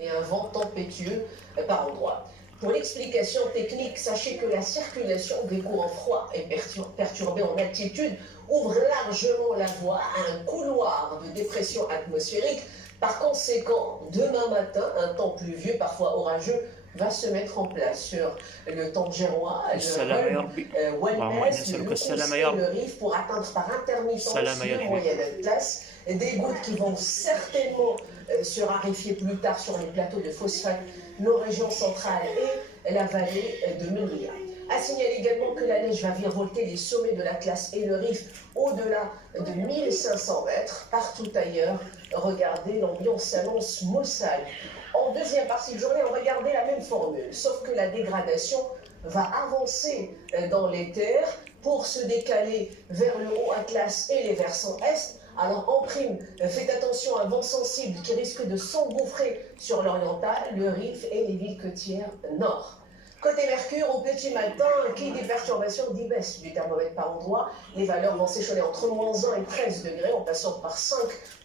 et un vent tempétueux par endroits. Pour l'explication technique, sachez que la circulation des courants froids et perturbés en altitude ouvre largement la voie à un couloir de dépression atmosphérique. Par conséquent, demain matin, un temps pluvieux, parfois orageux, va se mettre en place sur le Tangirois, le Walmes, le Koussi et le Rif pour atteindre par intermittence le moyen Atlas. Des gouttes qui vont certainement se raréfier plus tard sur les plateaux de phosphate, nos régions centrales et la vallée de Melilla. A signaler également que la neige va virevolter les sommets de l'Atlas et le Rif au-delà de 1500 mètres. Partout ailleurs, regardez, l'ambiance s'annonce maussade. En deuxième partie de journée, on va garder la même formule, sauf que la dégradation va avancer dans les terres pour se décaler vers le haut Atlas et les versants est. Alors en prime, faites attention à un vent sensible qui risque de s'engouffrer sur l'oriental, le Rif et les villes côtières nord. Côté Mercure, au petit matin, qui dit perturbation dit baisse du thermomètre par endroit. Les valeurs vont s'échelonner entre -1 et 13 degrés, en passant par 5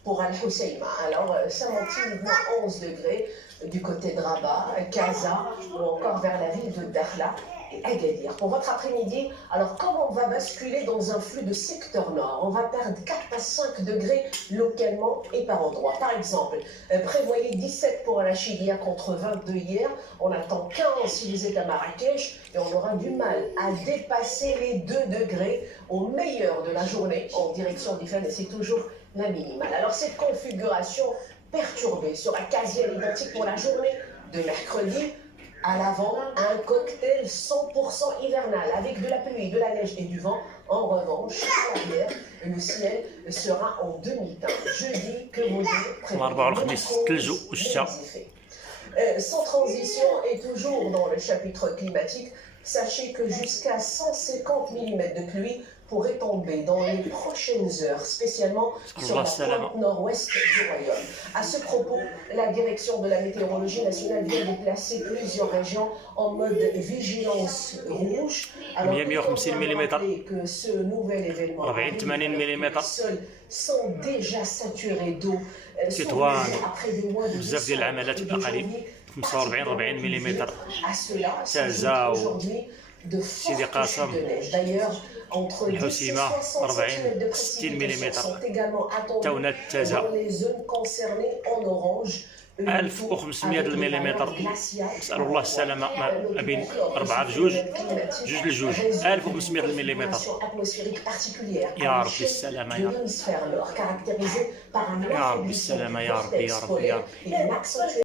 pour Al-Hoceima. Alors, Samantine, -11 degrés du côté de Rabat, Casa ou encore vers la ville de Dakhla et Agadir. Pour votre après-midi, alors comment on va basculer dans un flux de secteur nord? On va perdre 4 à 5 degrés localement et par endroit. Par exemple, prévoyez 17 pour la Chidia contre 22 hier. On attend 15 si vous êtes à Marrakech et on aura du mal à dépasser les 2 degrés au meilleur de la journée en direction d'Ifan et c'est toujours la minimale. Alors cette configuration perturbée sera quasi identique pour la journée de mercredi. À l'avant, un cocktail 100% hivernal avec de la pluie, de la neige et du vent. En revanche, à l'arrière, le ciel sera en demi-teinte. Jeudi, que vous dites, sans transition et toujours dans le chapitre climatique, sachez que jusqu'à 150 mm de pluie pourrait tomber dans les prochaines heures, spécialement sur la pointe nord-ouest du royaume. À ce propos, la direction de la météorologie nationale vient de placer plusieurs régions en mode vigilance rouge. Alors, que ce nouvel événement les sols sont déjà saturés d'eau. Après des mois de aujourd'hui de fortes de neige. D'ailleurs, entre 10 et 60 cm de précipitations sont également attendues dans les zones concernées en orange. 1500 ملم. نسأل الله السلامة ما بين 4 بجوج 2 لجوج 1500 ملم. يا ربي السلامة يا رب. يا ربي السلامة يا ربي يا ربي يا ربي يا ربي.